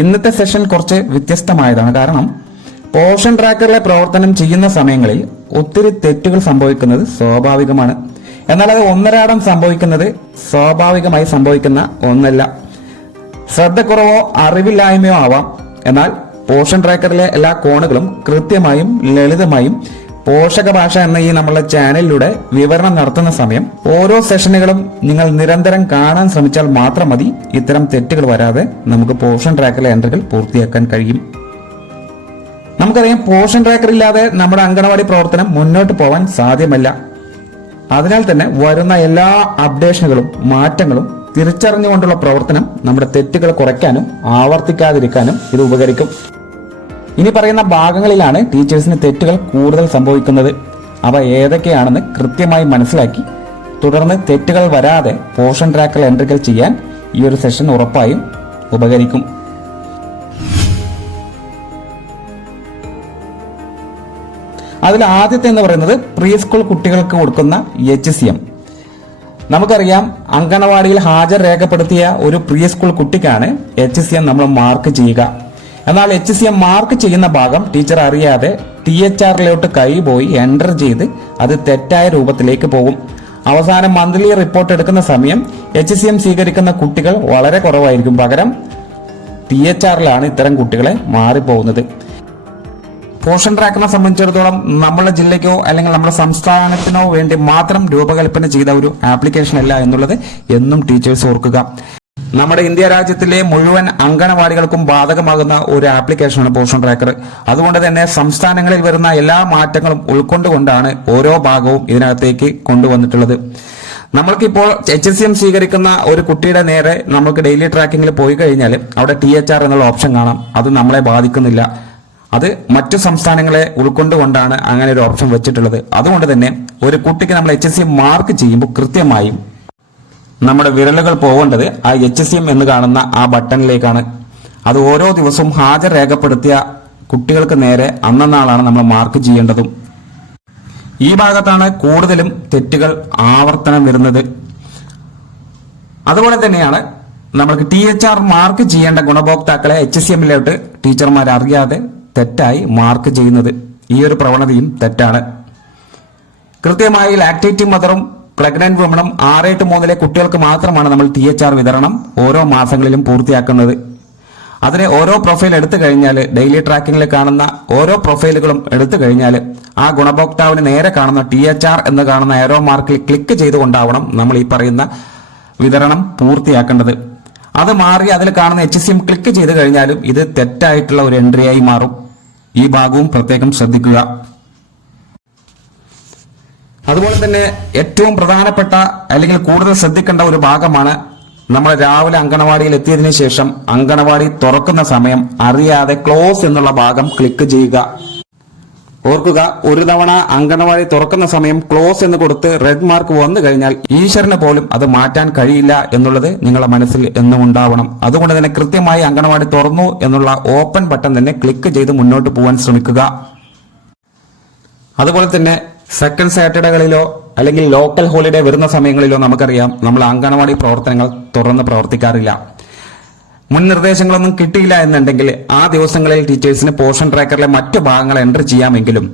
ഇന്നത്തെ സെഷൻ കുറച്ച് വ്യത്യസ്തമായതാണ്. കാരണം പോഷൻ ട്രാക്കറിലെ പ്രവർത്തനം ചെയ്യുന്ന സമയങ്ങളിൽ ഒത്തിരി തെറ്റുകൾ സംഭവിക്കുന്നത് സ്വാഭാവികമാണ്. എന്നാൽ അത് ഒന്നരാടം സംഭവിക്കുന്നത് സ്വാഭാവികമായി സംഭവിക്കുന്ന ഒന്നല്ല. ശ്രദ്ധക്കുറവോ അറിവില്ലായ്മയോ ആവാം. എന്നാൽ പോഷൻ ട്രാക്കറിലെ എല്ലാ കോണുകളും കൃത്യമായും ലളിതമായും പോഷക ഭാഷ എന്ന ഈ നമ്മളുടെ ചാനലിലൂടെ വിവരണം നടത്തുന്ന സമയം ഓരോ സെഷനുകളും നിങ്ങൾ നിരന്തരം കാണാൻ ശ്രമിച്ചാൽ മാത്രം മതി ഇത്തരം തെറ്റുകൾ വരാതെ നമുക്ക് പോഷൻ ട്രാക്കറിലെ എൻട്രികൾ പൂർത്തിയാക്കാൻ കഴിയും. നമുക്കറിയാം, പോഷൻ ട്രാക്കർ ഇല്ലാതെ നമ്മുടെ അങ്കണവാടി പ്രവർത്തനം മുന്നോട്ട് പോകാൻ സാധ്യമല്ല. അതിനാൽ തന്നെ വരുന്ന എല്ലാ അപ്ഡേഷനുകളും മാറ്റങ്ങളും തിരിച്ചറിഞ്ഞുകൊണ്ടുള്ള പ്രവർത്തനം നമ്മുടെ തെറ്റുകൾ കുറയ്ക്കാനും ആവർത്തിക്കാതിരിക്കാനും ഇത് ഉപകരിക്കും. ഇനി പറയുന്ന ഭാഗങ്ങളിലാണ് ടീച്ചേഴ്സിന് തെറ്റുകൾ കൂടുതൽ സംഭവിക്കുന്നത്. അവ ഏതൊക്കെയാണെന്ന് കൃത്യമായി മനസ്സിലാക്കി തുടർന്ന് തെറ്റുകൾ വരാതെ പോഷൻ ട്രാക്കർ എൻട്രികൾ ചെയ്യാൻ ഈ ഒരു സെഷൻ ഉറപ്പായും ഉപകരിക്കും. അതിൽ ആദ്യത്തെ എന്ന് പറയുന്നത് പ്രീ സ്കൂൾ കുട്ടികൾക്ക് കൊടുക്കുന്ന HCM. നമുക്കറിയാം, അങ്കണവാടിയിൽ ഹാജർ രേഖപ്പെടുത്തിയ ഒരു പ്രീ സ്കൂൾ കുട്ടിക്കാണ് HCM നമ്മൾ മാർക്ക് ചെയ്യുക. എന്നാൽ HCM മാർക്ക് ചെയ്യുന്ന ഭാഗം ടീച്ചർ അറിയാതെ THRലോട്ട് കൈപോയി എൻ്റർ ചെയ്ത് അത് തെറ്റായ രൂപത്തിലേക്ക് പോകും. അവസാനം മന്ത്ലി റിപ്പോർട്ട് എടുക്കുന്ന സമയം HCM സ്വീകരിക്കുന്ന കുട്ടികൾ വളരെ കുറവായിരിക്കും. പകരം THRലാണ് ഇത്തരം കുട്ടികളെ മാറിപ്പോകുന്നത്. പോഷൻ ട്രാക്കറിനെ സംബന്ധിച്ചിടത്തോളം നമ്മുടെ ജില്ലയ്ക്കോ അല്ലെങ്കിൽ നമ്മുടെ സംസ്ഥാനത്തിനോ വേണ്ടി മാത്രം രൂപകൽപ്പന ചെയ്ത ഒരു ആപ്ലിക്കേഷൻ അല്ല എന്നുള്ളത് എന്നും ടീച്ചേഴ്സ് ഓർക്കുക. നമ്മുടെ ഇന്ത്യ രാജ്യത്തിലെ മുഴുവൻ അങ്കണവാടികൾക്കും ബാധകമാകുന്ന ഒരു ആപ്ലിക്കേഷനാണ് പോഷൻ ട്രാക്കർ. അതുകൊണ്ട് തന്നെ സംസ്ഥാനങ്ങളിൽ വരുന്ന എല്ലാ മാറ്റങ്ങളും ഉൾക്കൊണ്ടുകൊണ്ടാണ് ഓരോ ഭാഗവും ഇതിനകത്തേക്ക് കൊണ്ടുവന്നിട്ടുള്ളത്. നമ്മൾക്കിപ്പോൾ HCM സ്വീകരിക്കുന്ന ഒരു കുട്ടിയുടെ നേരെ നമുക്ക് ഡെയിലി ട്രാക്കിങ്ങിൽ പോയി കഴിഞ്ഞാൽ അവിടെ THR എന്നുള്ള ഓപ്ഷൻ കാണാം. അത് നമ്മളെ ബാധിക്കുന്നില്ല. അത് മറ്റു സംസ്ഥാനങ്ങളെ ഉൾക്കൊണ്ടുകൊണ്ടാണ് അങ്ങനെ ഒരു ഓപ്ഷൻ വെച്ചിട്ടുള്ളത്. അതുകൊണ്ട് തന്നെ ഒരു കുട്ടിക്ക് നമ്മൾ HCM മാർക്ക് ചെയ്യുമ്പോൾ കൃത്യമായും നമ്മുടെ വിരലുകൾ പോകേണ്ടത് ആ HCM എന്ന് കാണുന്ന ആ ബട്ടണിലേക്കാണ്. അത് ഓരോ ദിവസവും ഹാജർ രേഖപ്പെടുത്തിയ കുട്ടികൾക്ക് നേരെ അന്നാളാണ് നമ്മൾ മാർക്ക് ചെയ്യേണ്ടതും. ഈ ഭാഗത്താണ് കൂടുതലും തെറ്റുകൾ ആവർത്തനം വരുന്നത്. അതുപോലെ തന്നെയാണ് നമ്മൾക്ക് THR മാർക്ക് ചെയ്യേണ്ട ഗുണഭോക്താക്കളെ HCMലോട്ട് ടീച്ചർമാർ അറിയാതെ തെറ്റായി മാർക്ക് ചെയ്യുന്നത്. ഈ ഒരു പ്രവണതയും തെറ്റാണ്. കൃത്യമായി ലാക്ടേറ്റിംഗ് മദറും പ്രഗ്നന്റ് വുമണും 6-3 കുട്ടികൾക്ക് മാത്രമാണ് നമ്മൾ THR വിതരണം ഓരോ മാസങ്ങളിലും പൂർത്തിയാക്കുന്നത്. അതിന് ഓരോ പ്രൊഫൈൽ എടുത്തു കഴിഞ്ഞാൽ, ഡെയിലി ട്രാക്കിങ്ങിൽ കാണുന്ന ഓരോ പ്രൊഫൈലുകളും എടുത്തു കഴിഞ്ഞാൽ ആ ഗുണഭോക്താവിന് നേരെ കാണുന്ന THR എന്ന് കാണുന്ന ഏറോ മാർക്കിൽ ക്ലിക്ക് ചെയ്തുകൊണ്ടാവണം നമ്മൾ ഈ പറയുന്ന വിതരണം പൂർത്തിയാക്കേണ്ടത്. അത് മാറി അതിൽ കാണുന്ന HCM ക്ലിക്ക് ചെയ്ത് കഴിഞ്ഞാലും ഇത് തെറ്റായിട്ടുള്ള ഒരു എൻട്രിയായി മാറും. ഈ ഭാഗവും പ്രത്യേകം ശ്രദ്ധിക്കുക. അതുപോലെ തന്നെ ഏറ്റവും പ്രധാനപ്പെട്ട അല്ലെങ്കിൽ കൂടുതൽ ശ്രദ്ധിക്കേണ്ട ഒരു ഭാഗമാണ് നമ്മൾ രാവിലെ അങ്കണവാടിയിൽ എത്തിയതിനു ശേഷം അങ്കണവാടി തുറക്കുന്ന സമയം അറിയാതെ ക്ലോസ് എന്നുള്ള ഭാഗം ക്ലിക്ക് ചെയ്യുക. ഓർക്കുക, ഒരു തവണ അങ്കണവാടി തുറക്കുന്ന സമയം ക്ലോസ് എന്ന് കൊടുത്ത് റെഡ് മാർക്ക് വന്നു കഴിഞ്ഞാൽ ഈശ്വരന് പോലും അത് മാറ്റാൻ കഴിയില്ല എന്നുള്ളത് നിങ്ങളുടെ മനസ്സിൽ എന്നും ഉണ്ടാവണം. അതുകൊണ്ട് തന്നെ കൃത്യമായി അങ്കണവാടി തുറന്നു എന്നുള്ള ഓപ്പൺ ബട്ടൺ തന്നെ ക്ലിക്ക് ചെയ്ത് മുന്നോട്ട് പോകാൻ ശ്രമിക്കുക. അതുപോലെ തന്നെ സെക്കൻഡ് സാറ്റർഡേകളിലോ അല്ലെങ്കിൽ ലോക്കൽ ഹോളിഡേ വരുന്ന സമയങ്ങളിലോ നമുക്കറിയാം നമ്മൾ അങ്കണവാടി പ്രവർത്തനങ്ങൾ തുറന്ന് പ്രവർത്തിക്കാറില്ല. മുൻ നിർദ്ദേശങ്ങളൊന്നും കിട്ടിയില്ല എന്നുണ്ടെങ്കിൽ ആ ദിവസങ്ങളിൽ ടീച്ചേഴ്സിന് പോഷൻ ട്രാക്കറിലെ മറ്റു ഭാഗങ്ങൾ എൻട്രി ചെയ്യാമെങ്കിലും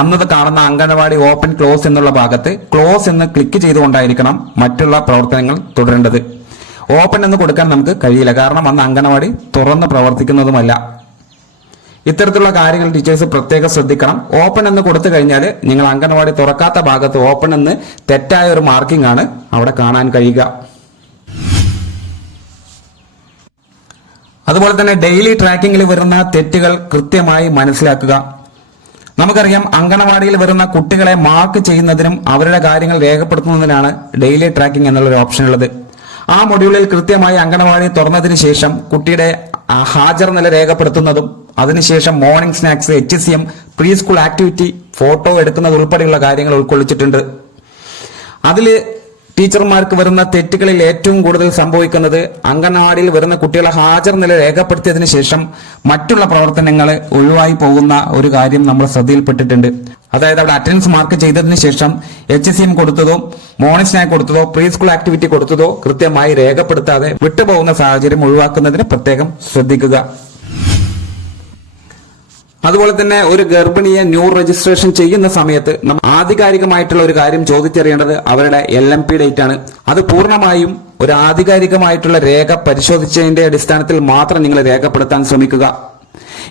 അന്നത് കാണുന്ന അങ്കണവാടി ഓപ്പൺ ക്ലോസ് എന്നുള്ള ഭാഗത്ത് ക്ലോസ് എന്ന് ക്ലിക്ക് ചെയ്തുകൊണ്ടായിരിക്കണം മറ്റുള്ള പ്രവർത്തനങ്ങൾ തുടരേണ്ടത്. ഓപ്പൺ എന്ന് കൊടുക്കാൻ നമുക്ക് കഴിയില്ല. കാരണം അന്ന് അങ്കണവാടി തുറന്ന് പ്രവർത്തിക്കുന്നതുമല്ല. ഇത്തരത്തിലുള്ള കാര്യങ്ങൾ ടീച്ചേഴ്സ് പ്രത്യേകം ശ്രദ്ധിക്കണം. ഓപ്പൺ എന്ന് കൊടുത്തു കഴിഞ്ഞാൽ നിങ്ങൾ അങ്കണവാടി തുറക്കാത്ത ഭാഗത്ത് ഓപ്പൺ എന്ന് തെറ്റായ ഒരു മാർക്കിംഗ് ആണ് അവിടെ കാണാൻ കഴിയുക. അതുപോലെ തന്നെ ഡെയിലി ട്രാക്കിങ്ങിൽ വരുന്ന തെറ്റുകൾ കൃത്യമായി മനസ്സിലാക്കുക. നമുക്കറിയാം, അങ്കണവാടിയിൽ വരുന്ന കുട്ടികളെ മാർക്ക് ചെയ്യുന്നതിനും അവരുടെ കാര്യങ്ങൾ രേഖപ്പെടുത്തുന്നതിനാണ് ഡെയിലി ട്രാക്കിംഗ് എന്നുള്ളൊരു ഓപ്ഷൻ ഉള്ളത്. ആ മൊഡ്യൂളിൽ കൃത്യമായി അങ്കണവാടി തുറന്നതിന് ശേഷം കുട്ടിയുടെ ഹാജർ നില രേഖപ്പെടുത്തുന്നതും അതിനുശേഷം morning snacks, HCM, pre school activity, photo എടുക്കുന്നത് ഉൾപ്പെടെയുള്ള കാര്യങ്ങൾ ഉൾക്കൊള്ളിച്ചിട്ടുണ്ട്. അതിൽ ടീച്ചർമാർക്ക് വരുന്ന തെറ്റുകളിൽ ഏറ്റവും കൂടുതൽ സംഭവിക്കുന്നത് അങ്കണവാടിയിൽ വരുന്ന കുട്ടികളെ ഹാജർ നില രേഖപ്പെടുത്തിയതിനു ശേഷം മറ്റുള്ള പ്രവർത്തനങ്ങൾ ഒഴിവായി പോകുന്ന ഒരു കാര്യം നമ്മൾ ശ്രദ്ധയിൽപ്പെട്ടിട്ടുണ്ട്. അതായത് അവിടെ അറ്റൻഡൻസ് മാർക്ക് ചെയ്തതിന് ശേഷം HCM കൊടുത്തതോ മോർണിംഗ് സ്നാക്ക് കൊടുത്തതോ പ്രീ സ്കൂൾ ആക്ടിവിറ്റി കൊടുത്തതോ കൃത്യമായി രേഖപ്പെടുത്താതെ വിട്ടുപോകുന്ന സാഹചര്യം ഒഴിവാക്കുന്നതിന് പ്രത്യേകം ശ്രദ്ധിക്കുക. അതുപോലെ തന്നെ ഒരു ഗർഭിണിയെ ന്യൂ രജിസ്ട്രേഷൻ ചെയ്യുന്ന സമയത്ത് നമ്മൾ ആധികാരികമായിട്ടുള്ള ഒരു കാര്യം ചോദിച്ചറിയേണ്ടത് അവരുടെ LMP ഡേറ്റ് ആണ്. അത് പൂർണ്ണമായും ഒരു ആധികാരികമായിട്ടുള്ള രേഖ പരിശോധിച്ചതിന്റെ അടിസ്ഥാനത്തിൽ മാത്രം നിങ്ങൾ രേഖപ്പെടുത്താൻ ശ്രമിക്കുക.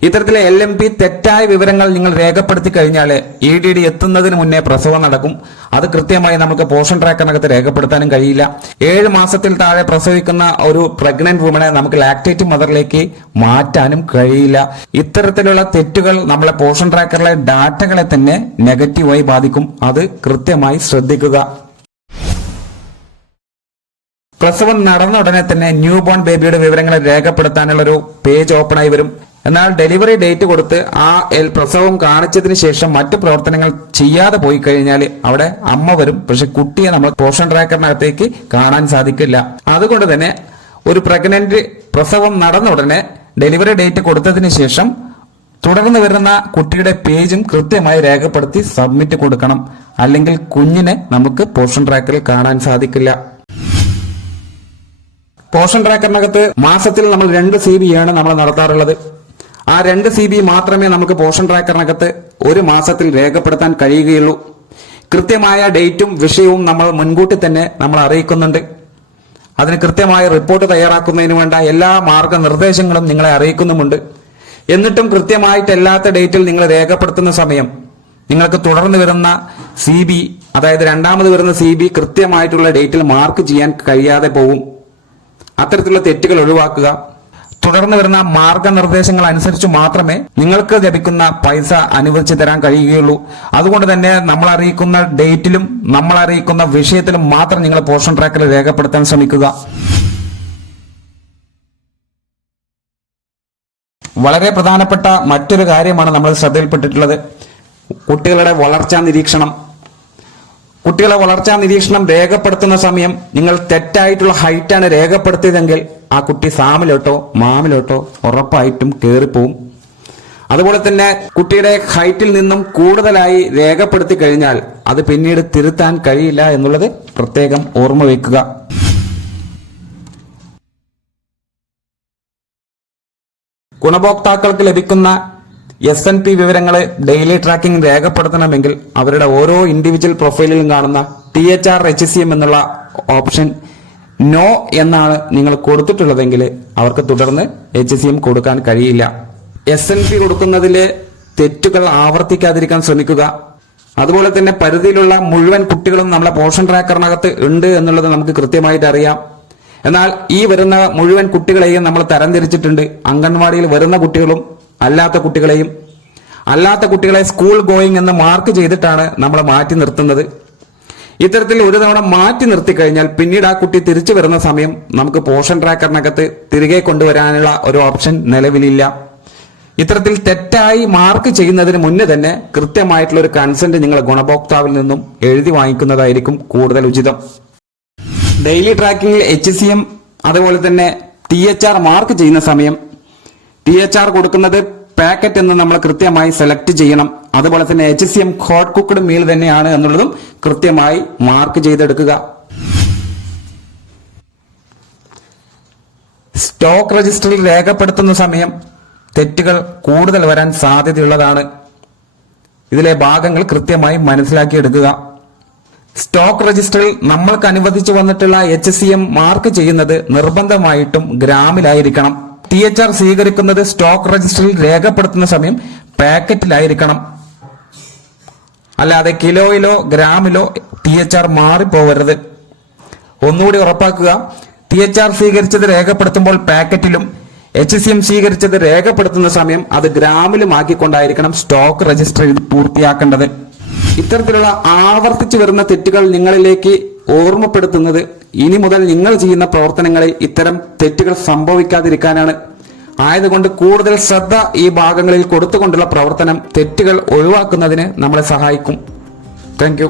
ഇത്തരത്തിലെ LMP തെറ്റായ വിവരങ്ങൾ നിങ്ങൾ രേഖപ്പെടുത്തി കഴിഞ്ഞാൽ EDD എത്തുന്നതിന് മുന്നേ പ്രസവം നടക്കും. അത് കൃത്യമായി നമുക്ക് പോഷൻ ട്രാക്കറിനകത്ത് രേഖപ്പെടുത്താനും കഴിയില്ല. 7 മാസത്തിൽ താഴെ പ്രസവിക്കുന്ന ഒരു പ്രഗ്നന്റ് വുമണെ നമുക്ക് ലാക്ടേറ്റ് മദറിലേക്ക് മാറ്റാനും കഴിയില്ല. ഇത്തരത്തിലുള്ള തെറ്റുകൾ നമ്മളെ പോഷൻ ട്രാക്കറിലെ ഡാറ്റകളെ തന്നെ നെഗറ്റീവായി ബാധിക്കും. അത് കൃത്യമായി ശ്രദ്ധിക്കുക. പ്രസവം നടന്ന ഉടനെ തന്നെ ന്യൂ ബോൺ ബേബിയുടെ വിവരങ്ങൾ രേഖപ്പെടുത്താനുള്ള ഒരു പേജ് ഓപ്പൺ ആയി വരും. എന്നാൽ ഡെലിവറി ഡേറ്റ് കൊടുത്ത് ആ പ്രസവം കാണിച്ചതിന് ശേഷം മറ്റു പ്രവർത്തനങ്ങൾ ചെയ്യാതെ പോയി കഴിഞ്ഞാൽ അവിടെ അമ്മ വരും. പക്ഷെ കുട്ടിയെ നമ്മൾ പോഷൻ ട്രാക്കറിനകത്തേക്ക് കാണാൻ സാധിക്കില്ല. അതുകൊണ്ട് തന്നെ ഒരു പ്രഗ്നന്റ് പ്രസവം നടന്ന ഉടനെ ഡെലിവറി ഡേറ്റ് കൊടുത്തതിന് ശേഷം തുടർന്ന് വരുന്ന കുട്ടിയുടെ പേജും കൃത്യമായി രേഖപ്പെടുത്തി സബ്മിറ്റ് കൊടുക്കണം. അല്ലെങ്കിൽ കുഞ്ഞിനെ നമുക്ക് പോഷൻ ട്രാക്കറിൽ കാണാൻ സാധിക്കില്ല. പോഷൻ ട്രാക്കറിനകത്ത് മാസത്തിൽ നമ്മൾ 2 CB ആണ് നമ്മൾ നടത്താറുള്ളത്. ആ 2 CB മാത്രമേ നമുക്ക് പോഷൻ ട്രാക്കറിനകത്ത് ഒരു മാസത്തിൽ രേഖപ്പെടുത്താൻ കഴിയുകയുള്ളൂ. കൃത്യമായ ഡേറ്റും വിഷയവും നമ്മൾ മുൻകൂട്ടി തന്നെ നമ്മൾ അറിയിക്കുന്നുണ്ട്. അതിന് കൃത്യമായ റിപ്പോർട്ട് തയ്യാറാക്കുന്നതിന് വേണ്ട എല്ലാ മാർഗനിർദ്ദേശങ്ങളും നിങ്ങളെ അറിയിക്കുന്നുമുണ്ട്. എന്നിട്ടും കൃത്യമായിട്ടല്ലാത്ത ഡേറ്റിൽ നിങ്ങൾ രേഖപ്പെടുത്തുന്ന സമയം നിങ്ങൾക്ക് തുടർന്ന് വരുന്ന CB, അതായത് രണ്ടാമത് വരുന്ന CB കൃത്യമായിട്ടുള്ള ഡേറ്റിൽ മാർക്ക് ചെയ്യാൻ കഴിയാതെ പോകും. അത്തരത്തിലുള്ള തെറ്റുകൾ ഒഴിവാക്കുക. തുടർന്ന് വരുന്ന മാർഗനിർദ്ദേശങ്ങൾ അനുസരിച്ച് മാത്രമേ നിങ്ങൾക്ക് ലഭിക്കുന്ന പൈസ അനുവദിച്ചു തരാൻ കഴിയുകയുള്ളൂ. അതുകൊണ്ട് തന്നെ നമ്മൾ അറിയിക്കുന്ന ഡേറ്റിലും നമ്മൾ അറിയിക്കുന്ന വിഷയത്തിലും മാത്രം നിങ്ങൾ പോഷൻ ട്രാക്കറിൽ രേഖപ്പെടുത്താൻ ശ്രമിക്കുക. വളരെ പ്രധാനപ്പെട്ട മറ്റൊരു കാര്യമാണ് നമ്മൾ ശ്രദ്ധയിൽപ്പെട്ടിട്ടുള്ളത്. കുട്ടികളുടെ വളർച്ചാ നിരീക്ഷണം. കുട്ടികളെ വളർച്ചാ നിരീക്ഷണം രേഖപ്പെടുത്തുന്ന സമയം നിങ്ങൾ തെറ്റായിട്ടുള്ള ഹൈറ്റാണ് രേഖപ്പെടുത്തിയതെങ്കിൽ ആ കുട്ടി സാമിലോട്ടോ മാമിലോട്ടോ ഉറപ്പായിട്ടും കയറിപ്പോവും. അതുപോലെ തന്നെ കുട്ടിയുടെ ഹൈറ്റിൽ നിന്നും കൂടുതലായി രേഖപ്പെടുത്തി കഴിഞ്ഞാൽ അത് പിന്നീട് തിരുത്താൻ കഴിയില്ല എന്നുള്ളത് പ്രത്യേകം ഓർമ്മ വയ്ക്കുക. ഗുണഭോക്താക്കൾക്ക് ലഭിക്കുന്ന SNP വിവരങ്ങൾ ഡെയിലി ട്രാക്കിംഗ് രേഖപ്പെടുത്തണമെങ്കിൽ അവരുടെ ഓരോ ഇൻഡിവിജ്വൽ പ്രൊഫൈലിലും കാണുന്ന THR HCM എന്നുള്ള ഓപ്ഷൻ നോ എന്നാണ് നിങ്ങൾ കൊടുത്തിട്ടുള്ളതെങ്കിൽ അവർക്ക് തുടർന്ന് HCM കൊടുക്കാൻ കഴിയില്ല. SNP കൊടുക്കുന്നതിലെ തെറ്റുകൾ ആവർത്തിക്കാതിരിക്കാൻ ശ്രമിക്കുക. അതുപോലെ തന്നെ പരിധിയിലുള്ള മുഴുവൻ കുട്ടികളും നമ്മളെ പോഷൻ ട്രാക്കറിനകത്ത് ഉണ്ട് എന്നുള്ളത് നമുക്ക് കൃത്യമായിട്ട് അറിയാം. എന്നാൽ ഈ വരുന്ന മുഴുവൻ കുട്ടികളെയും നമ്മൾ തരംതിരിച്ചിട്ടുണ്ട്. അംഗൻവാടിയിൽ വരുന്ന കുട്ടികളും അല്ലാത്ത കുട്ടികളെയും. അല്ലാത്ത കുട്ടികളെ സ്കൂൾ ഗോയിങ് എന്ന് മാർക്ക് ചെയ്തിട്ടാണ് നമ്മൾ മാറ്റി നിർത്തുന്നത്. ഇത്തരത്തിൽ ഒരു തവണ മാറ്റി നിർത്തി കഴിഞ്ഞാൽ പിന്നീട് ആ കുട്ടി തിരിച്ചു വരുന്ന സമയം നമുക്ക് പോഷൻ ട്രാക്കറിനകത്ത് തിരികെ കൊണ്ടുവരാനുള്ള ഒരു ഓപ്ഷൻ നിലവിലില്ല. ഇത്തരത്തിൽ തെറ്റായി മാർക്ക് ചെയ്യുന്നതിന് മുന്നേ തന്നെ കൃത്യമായിട്ടുള്ള ഒരു കൺസെന്റ് നിങ്ങൾ ഗുണഭോക്താവിൽ നിന്നും എഴുതി വാങ്ങിക്കുന്നതായിരിക്കും കൂടുതൽ ഉചിതം. ഡെയിലി ട്രാക്കിംഗിൽ HCM അതുപോലെ തന്നെ THR മാർക്ക് ചെയ്യുന്ന സമയം THR കൊടുക്കുന്നത് പാക്കറ്റ് എന്ന് നമ്മൾ കൃത്യമായി സെലക്ട് ചെയ്യണം. അതുപോലെ തന്നെ HCM ഹോട്ട് കുക്ക്ഡ് മീൽ തന്നെയാണ് എന്നുള്ളതും കൃത്യമായി മാർക്ക് ചെയ്തെടുക്കുക. സ്റ്റോക്ക് രജിസ്റ്ററിൽ രേഖപ്പെടുത്തുന്ന സമയം തെറ്റുകൾ കൂടുതൽ വരാൻ സാധ്യതയുള്ളതാണ്. ഇതിലെ ഭാഗങ്ങൾ കൃത്യമായി മനസ്സിലാക്കിയെടുക്കുക. സ്റ്റോക്ക് രജിസ്റ്ററിൽ നമ്മൾക്ക് അനുവദിച്ചു വന്നിട്ടുള്ള HCM മാർക്ക് ചെയ്യുന്നത് നിർബന്ധമായിട്ടും ഗ്രാമിലായിരിക്കണം. THR സ്വീകരിക്കുന്നത് സ്റ്റോക്ക് രജിസ്റ്ററിൽ രേഖപ്പെടുത്തുന്ന സമയം പാക്കറ്റിലായിരിക്കണം. അല്ലാതെ കിലോയിലോ ഗ്രാമിലോ THR മാറിപ്പോവരുത്. ഒന്നുകൂടി ഉറപ്പാക്കുക. THR സ്വീകരിച്ചത് രേഖപ്പെടുത്തുമ്പോൾ പാക്കറ്റിലും HCM സ്വീകരിച്ചത് രേഖപ്പെടുത്തുന്ന സമയം അത് ഗ്രാമിലും ആക്കിക്കൊണ്ടായിരിക്കണം സ്റ്റോക്ക് രജിസ്റ്ററിൽ പൂർത്തിയാക്കേണ്ടത്. ഇത്തരത്തിലുള്ള ആവർത്തിച്ചു വരുന്ന തെറ്റുകൾ നിങ്ങളിലേക്ക് ഓർമ്മപ്പെടുത്തുന്നത് ഇനി മുതൽ നിങ്ങൾ ചെയ്യുന്ന പ്രവർത്തനങ്ങളിൽ ഇത്തരം തെറ്റുകൾ സംഭവിക്കാതിരിക്കാനാണ്. ആയതുകൊണ്ട് കൂടുതൽ ശ്രദ്ധ ഈ ഭാഗങ്ങളിൽ കൊടുത്തുകൊണ്ടുള്ള പ്രവർത്തനം തെറ്റുകൾ ഒഴിവാക്കുന്നതിന് നമ്മളെ സഹായിക്കും. Thank you.